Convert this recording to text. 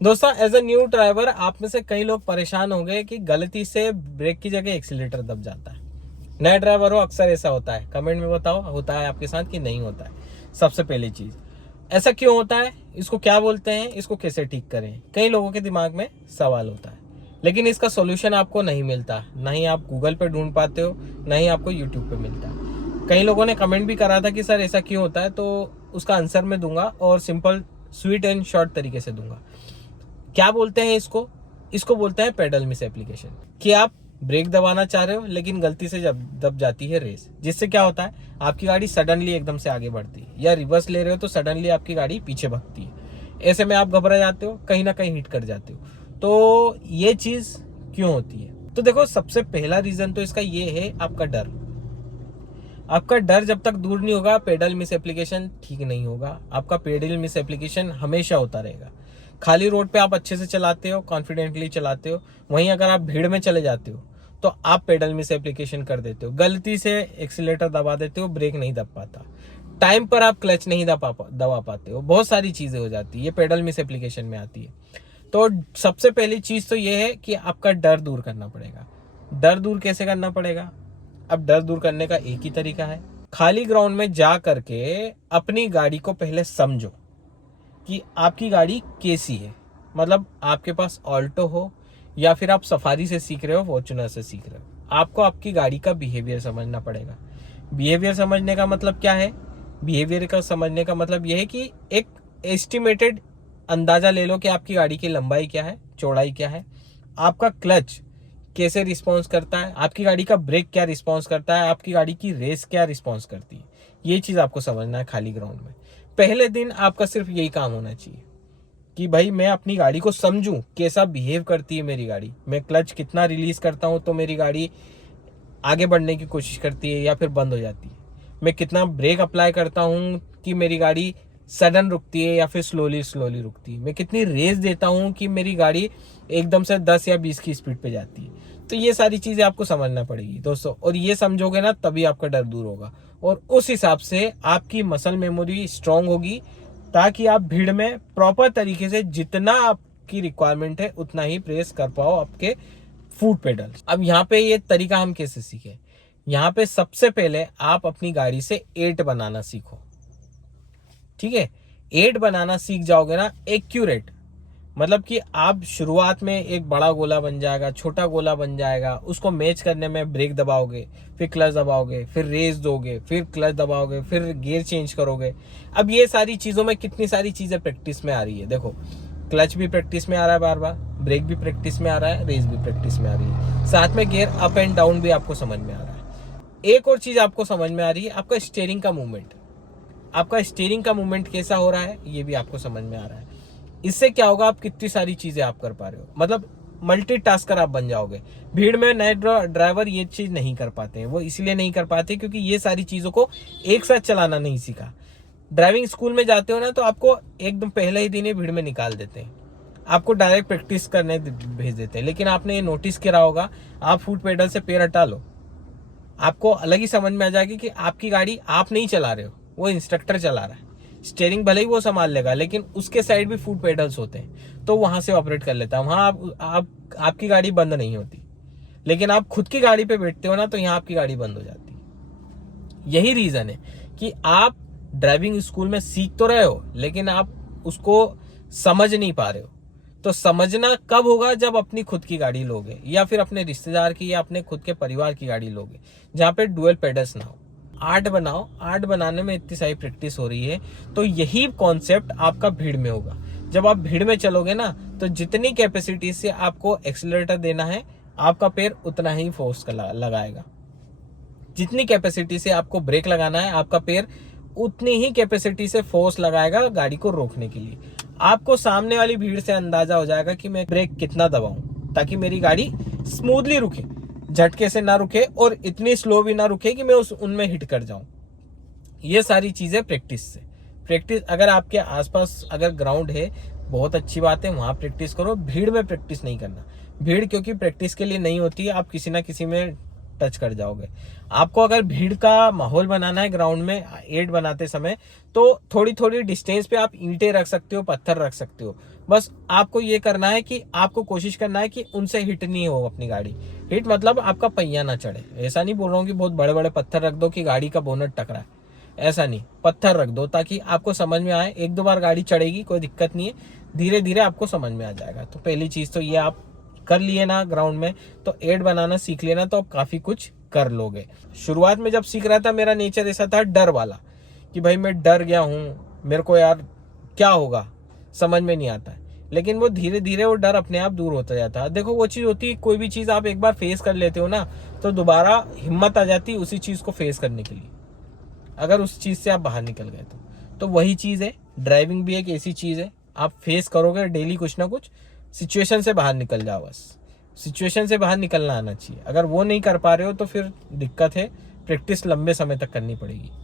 दोस्तों, as a new driver आप में से कई लोग परेशान होंगे कि गलती से ब्रेक की जगह एक्सीलेटर दब जाता है। नए ड्राइवर हो, अक्सर ऐसा होता है। कमेंट में बताओ, होता है आपके साथ कि नहीं होता है। सबसे पहली चीज, ऐसा क्यों होता है, इसको क्या बोलते हैं, इसको कैसे ठीक करें, कई लोगों के दिमाग में सवाल होता है। लेकिन इसका सोल्यूशन आपको नहीं मिलता, ना ही आप गूगल पे ढूंढ पाते हो, ना ही आपको यूट्यूब पे मिलता है। कई लोगों ने कमेंट भी करा था कि सर ऐसा क्यों होता है, तो उसका आंसर मैं दूंगा और सिंपल स्वीट एंड शॉर्ट तरीके से दूंगा। क्या बोलते हैं इसको? इसको बोलते हैं पेडल मिस एप्लीकेशन। कि आप ब्रेक दबाना चाह रहे हो लेकिन गलती से जब दब जाती है रेस, जिससे क्या होता है, आपकी गाड़ी सडनली एकदम से आगे बढ़ती है, या रिवर्स ले रहे हो तो सडनली आपकी गाड़ी पीछे भगती है। ऐसे में आप घबरा जाते हो, कहीं ना कहीं हिट कर जाते हो। तो ये चीज क्यों होती है? तो देखो, सबसे पहला रीजन तो इसका ये है, आपका डर। आपका डर जब तक दूर नहीं होगा, पेडल मिस एप्लीकेशन ठीक नहीं होगा। आपका पेडल मिस एप्लीकेशन हमेशा होता रहेगा। खाली रोड पे आप अच्छे से चलाते हो, कॉन्फिडेंटली चलाते हो, वहीं अगर आप भीड़ में चले जाते हो तो आप पेडल मिस एप्लीकेशन कर देते हो, गलती से एक्सीलेटर दबा देते हो, ब्रेक नहीं दब पाता, टाइम पर आप क्लच नहीं दबा पाते हो, बहुत सारी चीजें हो जाती है, ये पेडल मिस एप्लीकेशन में आती है। तो सबसे पहली चीज तो ये है कि आपका डर दूर करना पड़ेगा। डर दूर कैसे करना पड़ेगा? अब डर दूर करने का एक ही तरीका है, खाली ग्राउंड में जा करके अपनी गाड़ी को पहले समझो कि आपकी गाड़ी कैसी है। मतलब आपके पास ऑल्टो हो, या फिर आप सफारी से सीख रहे हो, फॉर्च्यूनर से सीख रहे हो, आपको आपकी गाड़ी का बिहेवियर समझना पड़ेगा। बिहेवियर समझने का मतलब क्या है? बिहेवियर का समझने का मतलब यह है कि एक एस्टिमेटेड अंदाजा ले लो कि आपकी गाड़ी की लंबाई क्या है, चौड़ाई क्या है, आपका क्लच कैसे रिस्पॉन्स करता है, आपकी गाड़ी का ब्रेक क्या रिस्पॉन्स करता है, आपकी गाड़ी की रेस क्या रिस्पॉन्स करती है। ये चीज आपको समझना है खाली ग्राउंड में। पहले दिन आपका सिर्फ यही काम होना चाहिए कि भाई मैं अपनी गाड़ी को समझूं, कैसा बिहेव करती है मेरी गाड़ी, मैं क्लच कितना रिलीज करता हूं तो मेरी गाड़ी आगे बढ़ने की कोशिश करती है या फिर बंद हो जाती है, मैं कितना ब्रेक अप्लाई करता हूँ कि मेरी गाड़ी सडन रुकती है या फिर स्लोली स्लोली रुकती है, मैं कितनी रेस देता हूँ कि मेरी गाड़ी एकदम से 10 या 20 की स्पीड पे जाती है। तो ये सारी चीजें आपको समझना पड़ेगी दोस्तों, और ये समझोगे ना तभी आपका डर दूर होगा, और उस हिसाब से आपकी मसल मेमोरी स्ट्रांग होगी, ताकि आप भीड़ में प्रॉपर तरीके से जितना आपकी रिक्वायरमेंट है उतना ही प्रेस कर पाओ आपके फूट पेडल। अब यहाँ पे ये तरीका हम कैसे सीखे? यहाँ पे सबसे पहले आप अपनी गाड़ी से 8 बनाना सीखो। ठीक है, 8 बनाना सीख जाओगे ना, एक्यूरेट, मतलब कि आप शुरुआत में एक बड़ा गोला बन जाएगा, छोटा गोला बन जाएगा, उसको मैच करने में ब्रेक दबाओगे, फिर क्लच दबाओगे, फिर रेस दोगे, फिर क्लच दबाओगे, फिर गियर चेंज करोगे। अब ये सारी चीजों में कितनी सारी चीजें प्रैक्टिस में आ रही है, देखो, क्लच भी प्रैक्टिस में आ रहा है बार बार, ब्रेक भी प्रैक्टिस में आ रहा है, रेस भी प्रैक्टिस में आ रही है, साथ में गियर अप एंड डाउन भी आपको समझ में आ रहा है। एक और चीज आपको समझ में आ रही है, आपका स्टीयरिंग का मूवमेंट। आपका स्टीयरिंग का मूवमेंट कैसा हो रहा है ये भी आपको समझ में आ रहा है। इससे क्या होगा, आप कितनी सारी चीजें आप कर पा रहे हो, मतलब मल्टीटास्कर आप बन जाओगे। भीड़ में नए ड्राइवर ये चीज नहीं कर पाते हैं, वो इसलिए नहीं कर पाते क्योंकि ये सारी चीजों को एक साथ चलाना नहीं सीखा। ड्राइविंग स्कूल में जाते हो ना, तो आपको एकदम पहले ही दिन ही भीड़ में निकाल देते हैं, आपको डायरेक्ट प्रैक्टिस करने भेज देते हैं। लेकिन आपने ये नोटिस करा होगा, आप फुट पेडल से पैर हटा लो, आपको अलग ही समझ में आ जाएगी कि आपकी गाड़ी आप नहीं चला रहे हो, वो इंस्ट्रक्टर चला रहा है। स्टीयरिंग भले ही वो संभाल लेगा, लेकिन उसके साइड भी फुट पेडल्स होते हैं, तो वहां से ऑपरेट कर लेता है। वहां आपकी गाड़ी बंद नहीं होती। लेकिन आप खुद की गाड़ी पे बैठते हो ना, तो यहाँ आपकी गाड़ी बंद हो जाती है। यही रीजन है कि आप ड्राइविंग स्कूल में सीख तो रहे हो, लेकिन आप उसको समझ नहीं पा रहे हो। तो समझना कब होगा? जब अपनी खुद की गाड़ी लोगे, या फिर अपने रिश्तेदार की, या अपने खुद के परिवार की गाड़ी लोगे, जहां पे डुअल पेडल्स ना हो। 8 बनाओ, 8 बनाने में इतनी सारी प्रैक्टिस हो रही है, तो यही कॉन्सेप्ट आपका भीड़ में होगा। जब आप भीड़ में चलोगे ना, तो जितनी कैपेसिटी से आपको एक्सीलरेटर देना है, आपका पैर उतना ही फोर्स लगाएगा। जितनी कैपेसिटी से आपको ब्रेक लगाना है, आपका पैर उतनी ही कैपेसिटी से फोर्स लगाएगा गाड़ी को रोकने के लिए। आपको सामने वाली भीड़ से अंदाजा हो जाएगा कि मैं ब्रेक कितना दबाऊं ताकि मेरी गाड़ी स्मूथली रुके, झटके से ना रुके, और इतनी स्लो भी ना रुके कि मैं उनमें हिट कर जाऊं। ये सारी चीजें प्रैक्टिस से। प्रैक्टिस अगर आपके आसपास अगर ग्राउंड है, बहुत अच्छी बात है, वहां प्रैक्टिस करो। भीड़ में प्रैक्टिस नहीं करना। भीड़ क्योंकि प्रैक्टिस के लिए नहीं होती है, आप किसी ना किसी में टच कर जाओगे। आपको अगर भीड़ का माहौल बनाना है ग्राउंड में 8 बनाते समय, तो थोड़ी थोड़ी डिस्टेंस पे आप ईंटें रख सकते हो, पत्थर रख सकते हो, बस आपको ये करना है कि आपको कोशिश करना है कि उनसे हिट नहीं हो अपनी गाड़ी। हिट मतलब आपका पहिया ना चढ़े। ऐसा नहीं बोल रहा हूँ कि बहुत बड़े बड़े पत्थर रख दो कि गाड़ी का बोनट टकरा है, ऐसा नहीं, पत्थर रख दो ताकि आपको समझ में आए। एक दो बार गाड़ी चढ़ेगी, कोई दिक्कत नहीं है, धीरे धीरे आपको समझ में आ जाएगा। तो पहली चीज तो ये आप कर लिए ना ग्राउंड में, तो एड बनाना सीख लेना, तो आप काफी कुछ कर लोगे। शुरुआत में जब सीख रहा था मेरा नेचर ऐसा था डर वाला, कि भाई मैं डर गया हूँ, मेरे को यार क्या होगा समझ में नहीं आता है। लेकिन वो धीरे धीरे वो डर अपने आप दूर होता जाता है। देखो वो चीज होती है, कोई भी चीज आप एक बार फेस कर लेते हो ना, तो दोबारा हिम्मत आ जाती है उसी चीज को फेस करने के लिए, अगर उस चीज से आप बाहर निकल गए तो वही चीज है। ड्राइविंग भी एक ऐसी चीज है, आप फेस करोगे डेली कुछ ना कुछ, सिचुएशन से बाहर निकल जाओ। बस सिचुएशन से बाहर निकलना आना चाहिए। अगर वो नहीं कर पा रहे हो तो फिर दिक्कत है, प्रैक्टिस लंबे समय तक करनी पड़ेगी।